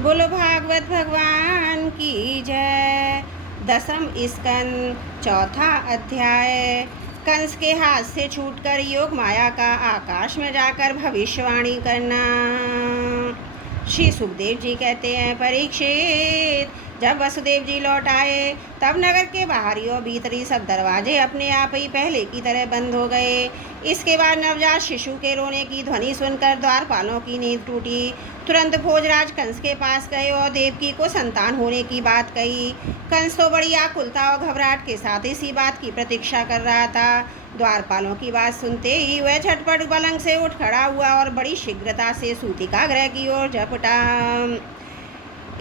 बोलो भागवत भगवान की जय। दसम स्कंद चौथा अध्याय। कंस के हाथ से छूटकर योग माया का आकाश में जाकर भविष्यवाणी करना। श्री सुखदेव जी कहते हैं, परीक्षित, जब वसुदेव जी लौट आए तब नगर के बाहरी और भीतरी सब दरवाजे अपने आप ही पहले की तरह बंद हो गए। इसके बाद नवजात शिशु के रोने की ध्वनि सुनकर द्वारपालों की नींद टूटी। तुरंत भोजराज कंस के पास गए और देवकी को संतान होने की बात कही। कंस तो बड़ी आकुलता और घबराहट के साथ इसी बात की प्रतीक्षा कर रहा था। द्वारपालों की बात सुनते ही वह झटपट पलंग से उठ खड़ा हुआ और बड़ी शीघ्रता से सूतिका गृह की ओर झपटा।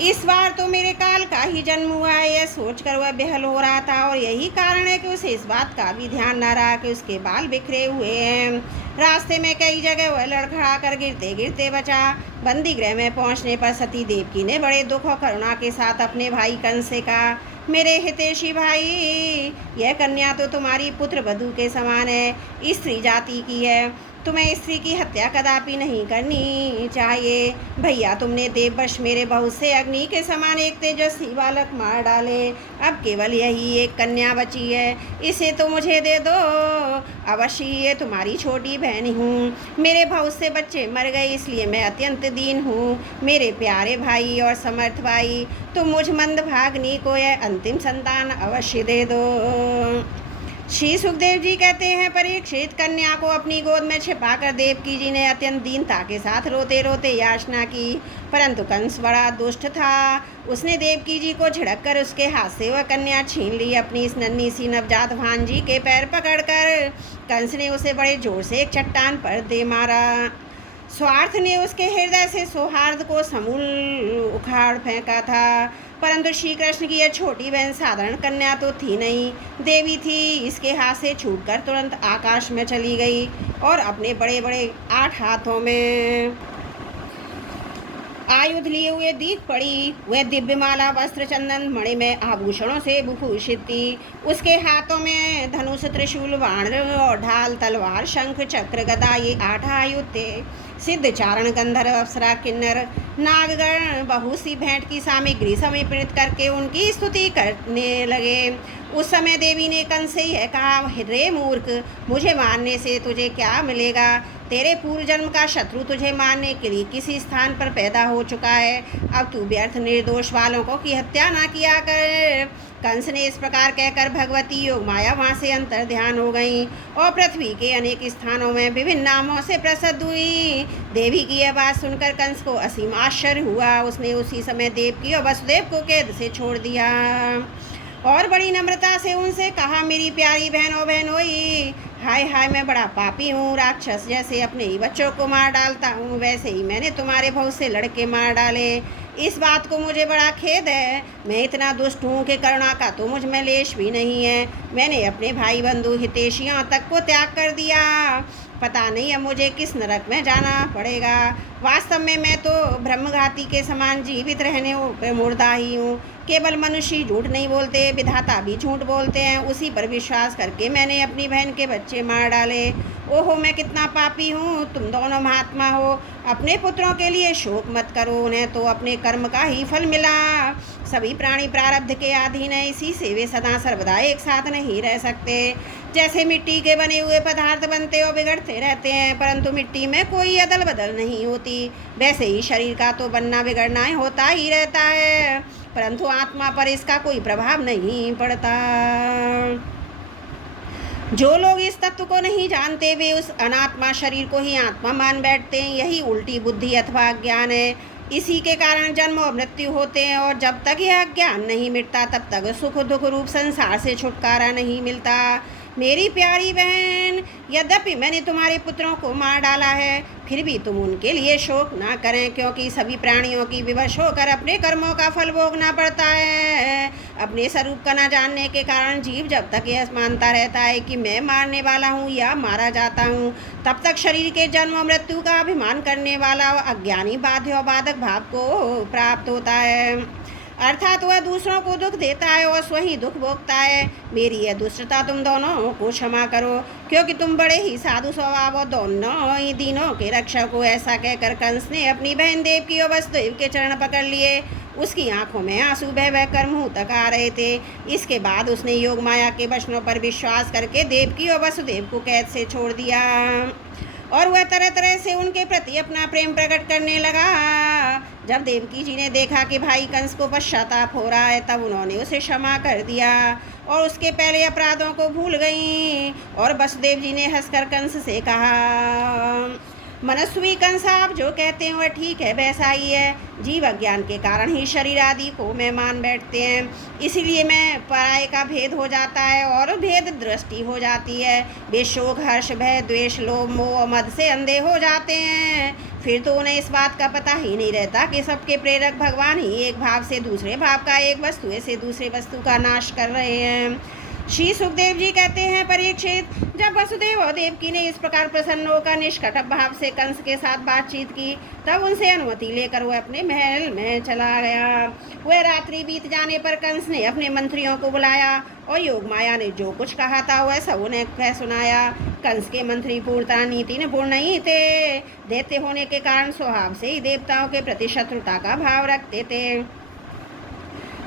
इस बार तो मेरे काल का ही जन्म हुआ है, यह सोचकर वह बेहल हो रहा था, और यही कारण है कि उसे इस बात का भी ध्यान न रहा कि उसके बाल बिखरे हुए हैं। रास्ते में कई जगह वह लड़खड़ा कर गिरते गिरते बचा। बंदी गृह में पहुंचने पर सती देवकी ने बड़े दुख और करुणा के साथ अपने भाई कंस से कहा, मेरे हितैषी भाई, यह कन्या तो तुम्हारी पुत्र वधू के समान है, स्त्री जाति की है। तुम्हें स्त्री की हत्या कदापि नहीं करनी चाहिए। भैया, तुमने देववश मेरे बहुत से अग्नि के समान एक तेजस्वी बालक मार डाले। अब केवल यही एक कन्या बची है, इसे तो मुझे दे दो। अवश्य ये तुम्हारी छोटी बहन हूँ। मेरे बहुत से बच्चे मर गए, इसलिए मैं अत्यंत दीन हूँ। मेरे प्यारे भाई और समर्थ भाई, तुम मुझ मंदभाग्नि को यह अंतिम संतान अवश्य दे दो। श्री सुखदेव जी कहते हैं, परीक्षित, कन्या को अपनी गोद में छिपाकर देवकी जी ने अत्यंत दीनता के साथ रोते रोते याचना की, परंतु कंस बड़ा दुष्ट था। उसने देवकी जी को झिड़क कर उसके हाथ से वह कन्या छीन ली। अपनी इस नन्ही सी नवजात भांजी के पैर पकड़कर कंस ने उसे बड़े जोर से एक चट्टान पर दे मारा। स्वार्थ ने उसके हृदय से सौहार्द को समूल उखाड़ फेंका था। परंतु श्री कृष्ण की यह छोटी बहन साधारण कन्या तो थी नहीं, देवी थी। इसके हाथ से छूटकर तुरंत आकाश में चली गई और अपने बड़े बड़े 8 हाथों में आयुध लिए हुए दीख पड़ी। वह दिव्यमाला वस्त्र चंदन मणि में आभूषणों से भूषित थी। उसके हाथों में धनुष, त्रिशूल, बाण और ढाल, तलवार, शंख, चक्र, गदा, ये 8 आयुध थे। सिद्ध, चारण, गंधर्व, अप्सरा, किन्नर, नागगण बहुत सी भेंट की सामग्री समर्पित करके उनकी स्तुति करने लगे। उस समय देवी ने कंस से यह कहा, रे मूर्ख, मुझे मारने से तुझे क्या मिलेगा? तेरे पूर्व जन्म का शत्रु तुझे मारने के लिए किसी स्थान पर पैदा हो चुका है। अब तू व्यर्थ निर्दोष बालकों की हत्या ना किया कर। कंस ने इस प्रकार कहकर भगवती योग माया वहाँ से अंतर ध्यान हो गई और पृथ्वी के अनेक स्थानों में विभिन्न नामों से प्रसिद्ध हुई। देवी की यह बात सुनकर कंस को असीम आश्चर्य हुआ। उसने उसी समय देवकी और वसुदेव को कैद से छोड़ दिया और बड़ी नम्रता से उनसे कहा, मेरी प्यारी बहनों बहनोई, हाय हाय, मैं बड़ा पापी हूँ। राक्षस जैसे अपने ही बच्चों को मार डालता हूँ, वैसे ही मैंने तुम्हारे बहुत से लड़के मार डाले। इस बात को मुझे बड़ा खेद है। मैं इतना दुष्ट हूँ कि करुणा का तो मुझ में लेश भी नहीं है। मैंने अपने भाई बंधु हितैषियों तक को त्याग कर दिया। पता नहीं अब मुझे किस नरक में जाना पड़ेगा। वास्तव में मैं तो ब्रह्मघाती के समान जीवित रहने पर मुर्दा ही हूँ। केवल मनुष्य झूठ नहीं बोलते, विधाता भी झूठ बोलते हैं। उसी पर विश्वास करके मैंने अपनी बहन के बच्चे मार डाले। ओहो, मैं कितना पापी हूँ। तुम दोनों महात्मा हो, अपने पुत्रों के लिए शोक मत करो, उन्हें तो अपने कर्म का ही फल मिला। सभी प्राणी प्रारब्ध के अधीन है, इसी से वे सदा सर्वदा एक साथ नहीं रह सकते। जैसे मिट्टी के बने हुए पदार्थ बनते और बिगड़ते रहते हैं, परंतु मिट्टी में कोई अदल बदल नहीं होती, वैसे ही शरीर का तो बनना बिगड़ना होता ही रहता है, परंतु आत्मा पर इसका कोई प्रभाव नहीं पड़ता। जो लोग इस तत्व को नहीं जानते, वे उस अनात्मा शरीर को ही आत्मा मान बैठते हैं। यही उल्टी बुद्धि अथवा अज्ञान है। इसी के कारण जन्म और मृत्यु होते हैं, और जब तक यह अज्ञान नहीं मिटता तब तक सुख दुख रूप संसार से छुटकारा नहीं मिलता। मेरी प्यारी बहन, यद्यपि मैंने तुम्हारे पुत्रों को मार डाला है, फिर भी तुम उनके लिए शोक ना करें, क्योंकि सभी प्राणियों की विवश होकर अपने कर्मों का फल भोगना पड़ता है। अपने स्वरूप का न जानने के कारण जीव जब तक यह मानता रहता है कि मैं मारने वाला हूँ या मारा जाता हूँ, तब तक शरीर के जन्म और मृत्यु का अभिमान करने वाला अज्ञानी बाध्य और बाधक भाव को प्राप्त होता है। अर्थात वह दूसरों को दुख देता है और स्वयं दुख भोगता है। मेरी यह दुष्टता तुम दोनों को क्षमा करो, क्योंकि तुम बड़े ही साधु स्वभाव और दोनों ही दीनों के रक्षक हो। ऐसा कहकर कंस ने अपनी बहन देवकी और वसुदेव के चरण पकड़ लिए। उसकी आंखों में आंसू बह बह कर मुँह तक आ रहे थे। इसके बाद उसने योग माया के वचनों पर विश्वास करके देवकी और वसुदेव को कैद से छोड़ दिया और वह तरह तरह से उनके प्रति अपना प्रेम प्रकट करने लगा। जब देवकी जी ने देखा कि भाई कंस को पश्चाताप हो रहा है, तब उन्होंने उसे क्षमा कर दिया और उसके पहले अपराधों को भूल गईं। और वसुदेव जी ने हंसकर कंस से कहा, मनस्वी कंस, आप जो कहते हैं वह ठीक है, वैसा ही है। जीव अज्ञान के कारण ही शरीर आदि को मैं मान बैठते हैं, इसीलिए मैं पराये का भेद हो जाता है और भेद दृष्टि हो जाती है। वे शोक, हर्ष, भय, द्वेष, लोभ, मोह, मद से अंधे हो जाते हैं। फिर तो उन्हें इस बात का पता ही नहीं रहता कि सबके प्रेरक भगवान ही एक भाव से दूसरे भाव का, एक वस्तु से दूसरे वस्तु का नाश कर रहे हैं। श्री सुखदेव जी कहते हैं, परीक्षित, जब वसुदेव और देवकी ने इस प्रकार प्रसन्न होकर निष्कपट भाव से कंस के साथ बातचीत की, तब उनसे अनुमति लेकर वह अपने महल में चला गया। वह रात्रि बीत जाने पर कंस ने अपने मंत्रियों को बुलाया और योग माया ने जो कुछ कहा था वह सब उन्हें कह सुनाया। कंस के मंत्री पूर्णतः नीति निपुण नहीं थे। दैत्य होने के कारण स्वभाव से ही देवताओं के प्रति शत्रुता का भाव रखते थे।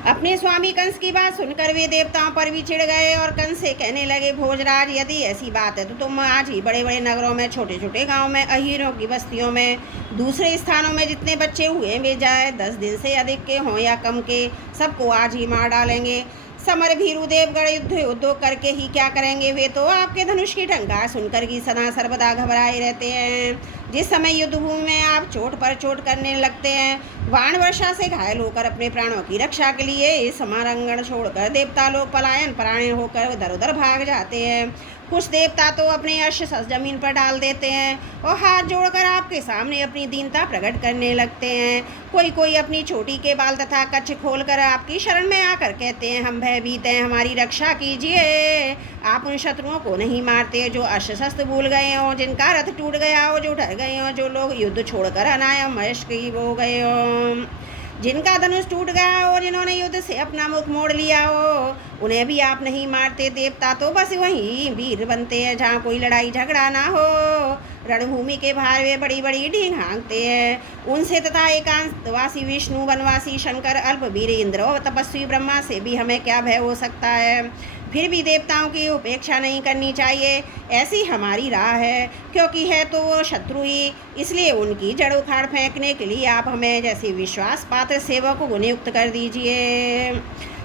अपने स्वामी कंस की बात सुनकर वे देवताओं पर भी चिढ़ गए और कंस से कहने लगे, भोजराज, यदि ऐसी बात है तो तुम आज ही बड़े बड़े नगरों में, छोटे छोटे गांवों में, अहीरों की बस्तियों में, दूसरे स्थानों में जितने बच्चे हुए वे जाए, 10 दिन से अधिक के हों या कम के, सबको आज ही मार डालेंगे। समर भीरु देवगढ़ उद्योग करके ही क्या करेंगे? वे तो आपके धनुष की टंकार सुनकर ही सदा सर्वदा घबराए रहते हैं। जिस समय युद्धभूमि में आप चोट पर चोट करने लगते हैं, बाण वर्षा से घायल होकर अपने प्राणों की रक्षा के लिए इस समारंगण छोड़कर देवता लोग पलायन परायण होकर इधर उधर भाग जाते हैं। कुछ देवता तो अपने यश जमीन पर डाल देते हैं और हाथ जोड़कर आपके सामने अपनी दीनता प्रकट करने लगते हैं। कोई कोई अपनी चोटी के बाल तथा कच्छ खोलकर आपकी शरण में आकर कहते हैं, हम भयभीत हैं, हमारी रक्षा कीजिए। आप उन शत्रुओं को नहीं मारते जो अस्त्र शस्त्र भूल गए हों, जिनका रथ टूट गया हो, जो डर गए हों, जो लोग युद्ध छोड़कर अनायास हो गए हों, जिनका धनुष टूट गया हो, जिन्होंने युद्ध से अपना मुख मोड़ लिया हो, उन्हें भी आप नहीं मारते। देवता तो बस वहीं वीर बनते हैं जहाँ कोई लड़ाई झगड़ा ना हो। रणभूमि के बाहर वे बड़ी बड़ी ढींग हाँकते हैं। उनसे तथा एकांतवासी विष्णु, वनवासी शंकर, अल्पवीर इंद्र और तपस्वी ब्रह्मा से भी हमें क्या भय हो सकता है? फिर भी देवताओं की उपेक्षा नहीं करनी चाहिए, ऐसी हमारी राह है, क्योंकि है तो वो शत्रु ही, इसलिए उनकी जड़ उखाड़ फेंकने के लिए आप हमें जैसे विश्वास पात्र सेवकों को नियुक्त कर दीजिए।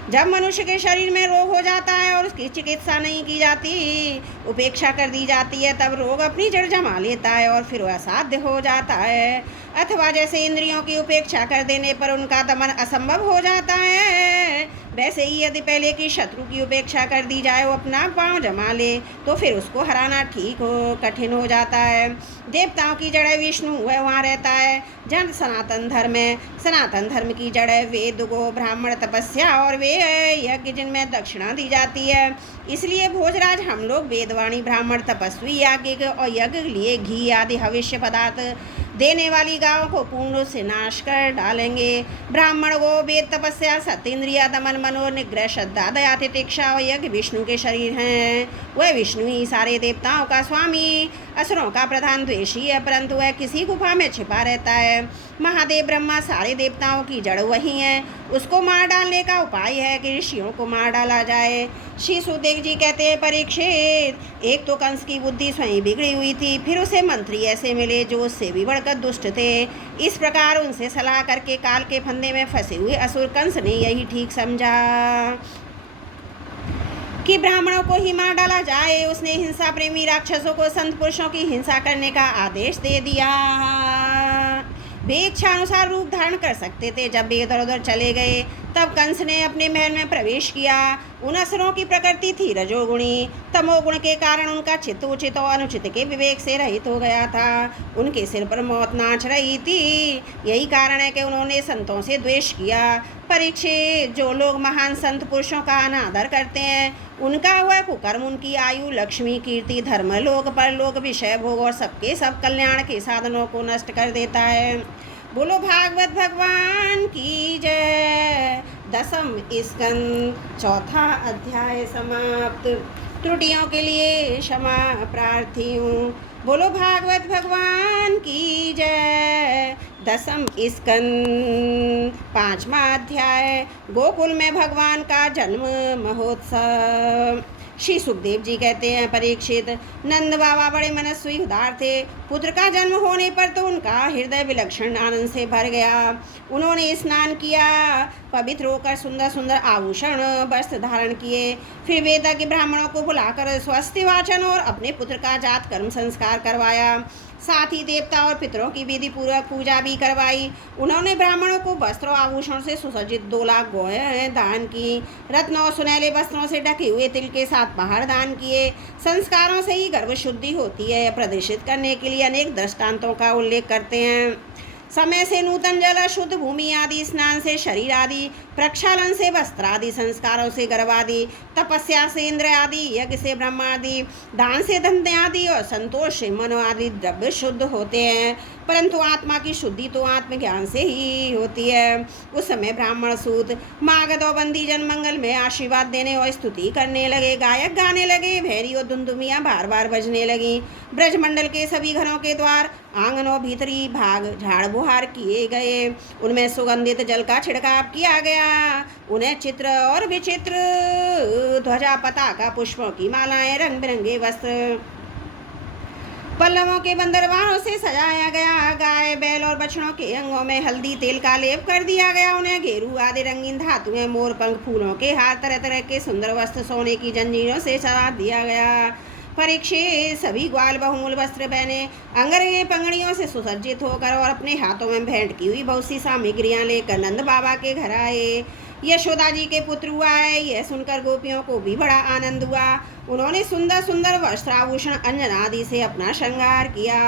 जब मनुष्य के शरीर में रोग हो जाता है और उसकी चिकित्सा नहीं की जाती, उपेक्षा कर दी जाती है, तब रोग अपनी जड़ जमा लेता है और फिर वह असाध्य हो जाता है। अथवा जैसे इंद्रियों की उपेक्षा कर देने पर उनका दमन असंभव हो जाता है, वैसे ही यदि पहले की शत्रु की उपेक्षा कर दी जाए, वो अपना पांव जमा ले, तो फिर उसको हराना कठिन हो जाता है। देवताओं की जड़ है विष्णु, वह वहाँ रहता है। जन सनातन धर्म है, सनातन धर्म की जड़ है वेद, गो, ब्राह्मण, तपस्या और वे यज्ञ, जिनमें दक्षिणा दी जाती है। इसलिए भोजराज, हम लोग वेदवाणी, ब्राह्मण, तपस्वी, याज्ञिक और यज्ञ के लिए घी आदि हविष्य पदार्थ देने वाली गायों को पूर्ण रूप से नाश कर डालेंगे। ब्राह्मण गो, वेद, तपस्या, सत्य, इंद्रिया दमन, मनो निग्रह, श्रद्धा, दया, तितिक्षा और यज्ञ विष्णु के शरीर हैं। वह विष्णु ही सारे देवताओं का स्वामी, असुरों का प्रधान द्वेषी है, परंतु वह किसी गुफा में छिपा रहता है। महादेव ब्रह्मा सारे देवताओं की जड़ वही है। उसको मार डालने का उपाय है कि ऋषियों को मार डाला जाए। श्री सुखदेव जी कहते हैं, परीक्षित, एक तो कंस की बुद्धि स्वयं बिगड़ी हुई थी, फिर उसे मंत्री ऐसे मिले जो उससे भी बढ़कर दुष्ट थे। इस प्रकार उनसे सलाह करके काल के फंदे में फंसे हुए असुर कंस ने यही ठीक समझा कि ब्राह्मणों को ही मार डाला जाए। उसने हिंसा प्रेमी राक्षसों को संत पुरुषों की हिंसा करने का आदेश दे दिया। वे इच्छा अनुसार रूप धारण कर सकते थे। जब वे इधर उधर चले गए, तब कंस ने अपने महल में प्रवेश किया। उन असुरों की प्रकृति थी रजोगुणी। तमोगुण के कारण उनका चित्त उचित और अनुचित के विवेक से रहित हो गया था। उनके सिर पर मौत नाच रही थी। यही कारण है कि उन्होंने संतों से द्वेष किया। परीक्षित, जो लोग महान संत पुरुषों का अनादर करते हैं, उनका हुआ कुकर्म उनकी आयु, लक्ष्मी, कीर्ति, धर्म, लोक परलोक, विषय भोग और सबके सब कल्याण के साधनों को नष्ट कर देता है। बोलो भागवत भगवान की जय। दसम स्कंद चौथा अध्याय समाप्त। त्रुटियों के लिए क्षमा प्रार्थी हूँ। बोलो भागवत भगवान की जय। दसम स्कंद पांचवा अध्याय गोकुल में भगवान का जन्म महोत्सव। श्री सुखदेव जी कहते हैं, परीक्षित, नंद बाबा बड़े मनस्वी उदार थे। पुत्र का जन्म होने पर तो उनका हृदय विलक्षण आनंद से भर गया। उन्होंने स्नान किया, पवित्र होकर सुंदर सुंदर आभूषण वस्त्र धारण किए। फिर वेदज्ञ ब्राह्मणों को बुलाकर स्वस्ति वाचन और अपने पुत्र का जात कर्म संस्कार करवाया। साथ ही देवता और पितरों की विधि पूर्वक पूजा भी करवाई। उन्होंने ब्राह्मणों को वस्त्र और आभूषण से सुसज्जित 2 लाख गौएं दान की। रत्नों और सुनहले वस्त्रों से ढके हुए तिल के 7 पहाड़ दान किए। संस्कारों से ही गर्भ शुद्धि होती है, प्रदर्शित करने के लिए अनेक दृष्टांतों का उल्लेख करते हैं। समय से नूतन जल, शुद्ध भूमि आदि, स्नान से शरीर आदि, प्रक्षालन से वस्त्र आदि, संस्कारों से गर्भ आदि, तपस्या से इंद्र आदि, यज्ञ से ब्रह्म आदि, दान से धन आदि और संतोष से मन आदि द्रव्य शुद्ध होते हैं। परंतु आत्मा की शुद्धि तो आत्मज्ञान से ही होती है। उस समय ब्राह्मण सूत मागध और बंदी जन मंगल में आशीर्वाद देने और स्तुति करने लगे। गायक गाने लगे, भैरी और धुंधुमियाँ बार बार बजने लगी। ब्रजमंडल के सभी घरों के द्वार, आंगन और भीतरी भाग झाड़ बुहार किए गए। उनमें सुगंधित जल का छिड़काव किया गया। उन्हें चित्र और विचित्र ध्वजा, पताका, पुष्पों की मालाएं, रंग बिरंगे वस्त्र, पल्लवों के बंदरवारों से सजाया गया। गाय, बैल और बछड़ों के अंगों में हल्दी तेल का लेप कर दिया गया। उन्हें घेरू आदि रंगीन धातुएं, मोर पंख, फूलों के हार, तरह तरह के सुंदर वस्त्र, सोने की जंजीरों से सजा दिया गया। परीक्षित, सभी ग्वाल बहुमूल वस्त्र पहने, अंगरखे पंगड़ियों से सुसज्जित होकर और अपने हाथों में भेंट की हुई बहुत सी सामग्रियां लेकर नंद बाबा के घर आए। यशोदा जी के पुत्र हुआ है, यह सुनकर गोपियों को भी बड़ा आनंद हुआ। उन्होंने सुंदर सुंदर वस्त्र, आभूषण, अंजन आदि से अपना श्रृंगार किया।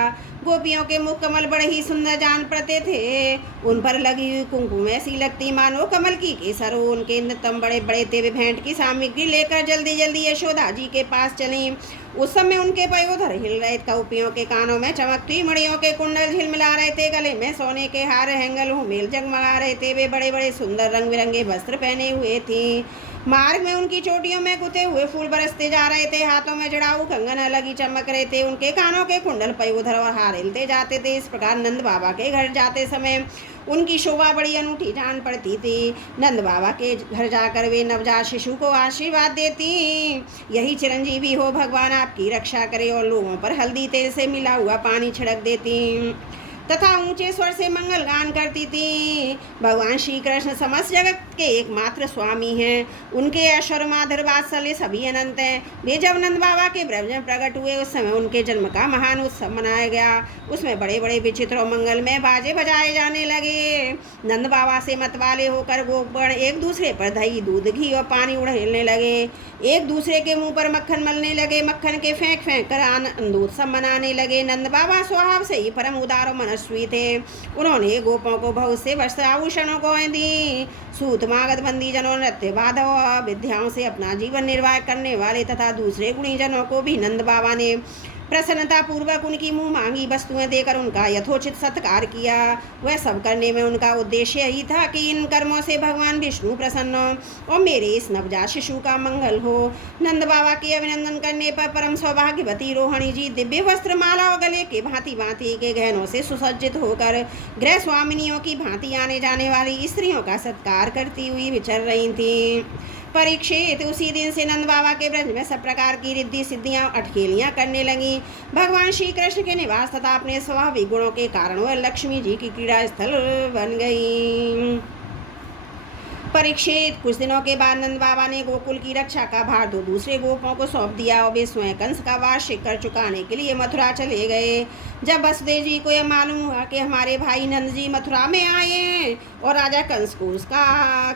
गोपियों के मुख कमल बड़े ही सुंदर जान पड़ते थे। उन पर लगी हुई कुंकुम ऐसी लगती मानो कमल की केसर हो। उनके नृतम बड़े बड़े तेवे भेंट की सामग्री लेकर जल्दी जल्दी यशोदा जी के पास चली। उस समय उनके पयोधर हिल रहे, कौपियों के कानों में चमकती मणियों के कुंडल झिलमिला रहे थे। गले में सोने के हार, हैंगल हुमेल जगमगा रहे थे। वे बड़े बड़े सुंदर रंग बिरंगे वस्त्र पहने हुए थी। मार्ग में उनकी चोटियों में गुथे हुए फूल बरसते जा रहे थे। हाथों में जड़ाऊ कंगन अलग चमक रहे थे। उनके कानों के कुंडल, पयोधर और हार हिलते जाते थे। इस प्रकार नंद बाबा के घर जाते समय उनकी शोभा बड़ी अनूठी जान पड़ती थी। नंद बाबा के घर जाकर वे नवजात शिशु को आशीर्वाद देती, यही चिरंजीवी हो, भगवान आपकी रक्षा करे, और लोगों पर हल्दी तेल से मिला हुआ पानी छिड़क देती तथा ऊंचे स्वर से मंगल गान करती थी। भगवान श्री कृष्ण समस्त जगत के एकमात्र स्वामी हैं। उनके ऐश्वर्य, माधुर्य, वात्सल्य सभी अनंत हैं। वे जब नंद बाबा के ब्रज में प्रकट हुए, उस समय उनके जन्म का महान उत्सव मनाया गया। उसमें बड़े बड़े विचित्र और मंगल में बाजे बजाए जाने लगे। नंद बाबा से मतवाले होकर गोपगण एक दूसरे पर दही, दूध, घी और पानी उड़ेलने लगे। एक दूसरे के मुंह पर मक्खन मलने लगे। मक्खन के फेंक फेंक कर आनंद उत्सव मनाने लगे। नंद बाबा स्वभाव से ही परम उदार और मनस्वी थे। उन्होंने गोपों को बहुत से वस्त्र, आभूषणों को दी। सूत, मागध, बंदी जनों, नृत्य, वादव विद्याओं से अपना जीवन निर्वाह करने वाले तथा दूसरे गुणी जनों को भी नंद बाबा ने प्रसन्नता पूर्वक उनकी मुंह मांगी वस्तुएं देकर उनका यथोचित सत्कार किया। वह सब करने में उनका उद्देश्य यही था कि इन कर्मों से भगवान विष्णु प्रसन्न हो और मेरे इस नवजात शिशु का मंगल हो। नंद बाबा के अभिनंदन करने पर परम सौभाग्यवती रोहिणी जी दिव्य वस्त्र, माला और गले के भांति भांति के गहनों से सुसज्जित होकर गृह स्वामिनियों की भांति आने जाने वाली स्त्रियों का सत्कार करती हुई विचर रही थी। परीक्षित, उसी दिन से नंद बाबा के ब्रज में सब प्रकार की रिद्धि सिद्धियां, अटखेलियां करने लगी। भगवान श्री कृष्ण के निवास तथा अपने स्वाभाविक गुणों के कारण वह लक्ष्मी जी की क्रीड़ा स्थल बन गई। परीक्षित, कुछ दिनों के बाद नंद बाबा ने गोकुल की रक्षा का भार 2 दूसरे गोपों को सौंप दिया और वे स्वयं कंस का वार्षिक कर चुकाने के लिए मथुरा चले गए। जब वसुदेव जी को यह मालूम हुआ कि हमारे भाई नंद जी मथुरा में आए और राजा कंस को उसका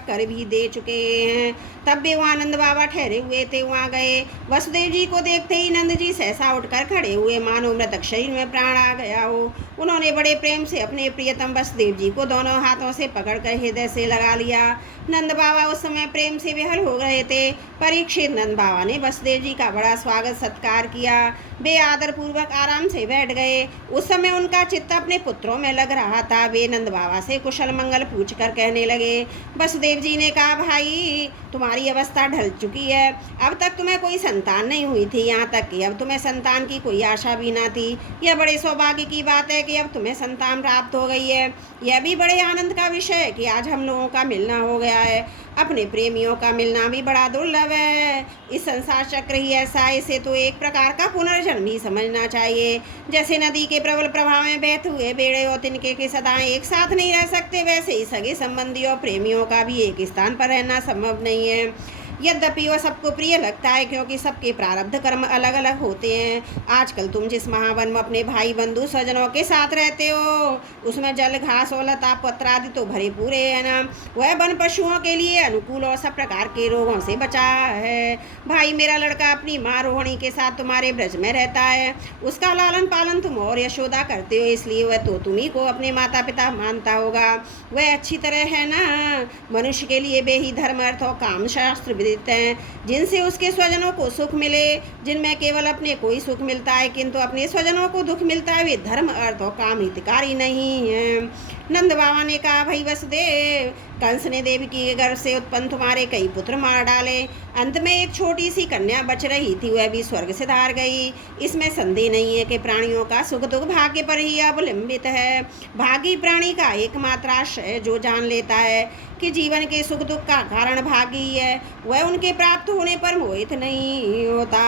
कर भी दे चुके हैं, तब वे वहाँ नंद बाबा ठहरे हुए थे, वहाँ गए। वसुदेव जी को देखते ही नंद जी सहसा उठकर खड़े हुए, मानो मृतक शरीर में प्राण आ गया हो। उन्होंने बड़े प्रेम से अपने प्रियतम वसुदेव जी को दोनों हाथों से पकड़कर हृदय से लगा लिया। नंद बाबा उस समय प्रेम से विहल हो रहे थे। परीक्षित नंद बाबा ने वसुदेव जी का बड़ा स्वागत सत्कार किया। वे आदर पूर्वक आराम से बैठ गए। उस समय उनका चित्त अपने पुत्रों में लग रहा था। वे नंद बाबा से कुशल मंगल पूछकर कहने लगे। वसुदेव जी ने कहा, भाई तुम्हारी अवस्था ढल चुकी है। अब तक तुम्हें कोई संतान नहीं हुई थी, यहाँ तक कि अब तुम्हें संतान की कोई आशा भी ना थी। यह बड़े सौभाग्य की बात है कि अब तुम्हें संतान प्राप्त हो गई है। यह भी बड़े आनंद का विषय है कि आज हम लोगों का मिलना हो गया है। अपने प्रेमियों का मिलना भी बड़ा दुर्लभ है। इस संसार चक्र ही ऐसा है, इसे तो एक प्रकार का पुनर्जन्म ही समझना चाहिए। जैसे नदी के प्रबल प्रवाह में बहते हुए बेड़े और तिनके के सदा एक साथ नहीं रह सकते, वैसे ही सगे संबंधियों और प्रेमियों का भी एक स्थान पर रहना संभव नहीं है। यद्यपि वह सबको प्रिय लगता है, क्योंकि सबके प्रारब्ध कर्म अलग अलग होते हैं। आजकल तुम जिस महावन में अपने भाई बंधु स्वजनों के साथ रहते हो, उसमें जल घास और लता पत्र आदि तो भरे पूरे है ना। वह वन पशुओं के लिए अनुकूल और सब प्रकार के रोगों से बचा है। भाई मेरा लड़का अपनी माँ रोहिणी के साथ तुम्हारे ब्रज में रहता है। उसका लालन पालन तुम और यशोदा करते हो, इसलिए वह तो तुम्ही को अपने माता पिता मानता होगा। वह अच्छी तरह है ना। मनुष्य के लिए वे ही धर्म अर्थ और काम शास्त्र विदित हैं, जिनसे उसके स्वजनों को सुख मिले। जिनमें केवल अपने को ही सुख मिलता है किंतु अपने स्वजनों को दुख मिलता है, वे धर्म अर्थ और काम हितकारी नहीं हैं। नंद बाबा ने कहा, भाई वसुदेव, कंस ने देवी के गर्भ से उत्पन्न तुम्हारे कई पुत्र मार डाले। अंत में एक छोटी सी कन्या बच रही थी, वह भी स्वर्ग से धार गई। इसमें संदेह नहीं है कि प्राणियों का सुख दुख भाग्य पर ही अवलंबित है। भागी प्राणी का एकमात्र आश्रय जो जान लेता है कि जीवन के सुख दुख का कारण भागी ही है, वह उनके प्राप्त होने पर मोहित नहीं होता।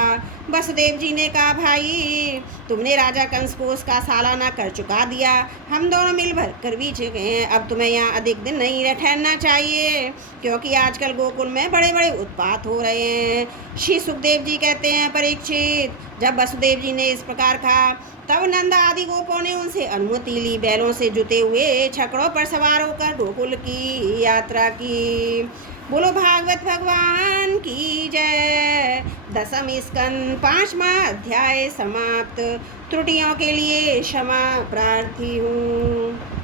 वसुदेव जी ने कहा, भाई तुमने राजा कंस को उसका सालाना कर चुका दिया। हम दोनों मिल भर कर भी चुके हैं। अब तुम्हें यहाँ अधिक दिन नहीं ठहरना चाहिए, क्योंकि आजकल गोकुल में बड़े बड़े उत्पात हो रहे हैं। श्री सुखदेव जी कहते हैं, परीक्षित, जब वसुदेव जी ने इस प्रकार कहा, तब नंद आदि गोपों ने उनसे अनुमति ली। बैलों से जुते हुए छकड़ों पर सवार होकर गोकुल की यात्रा की। बोलो भागवत भगवान की जय। 10वां स्कंद 5वां अध्याय समाप्त। त्रुटियों के लिए क्षमा प्रार्थी हूँ।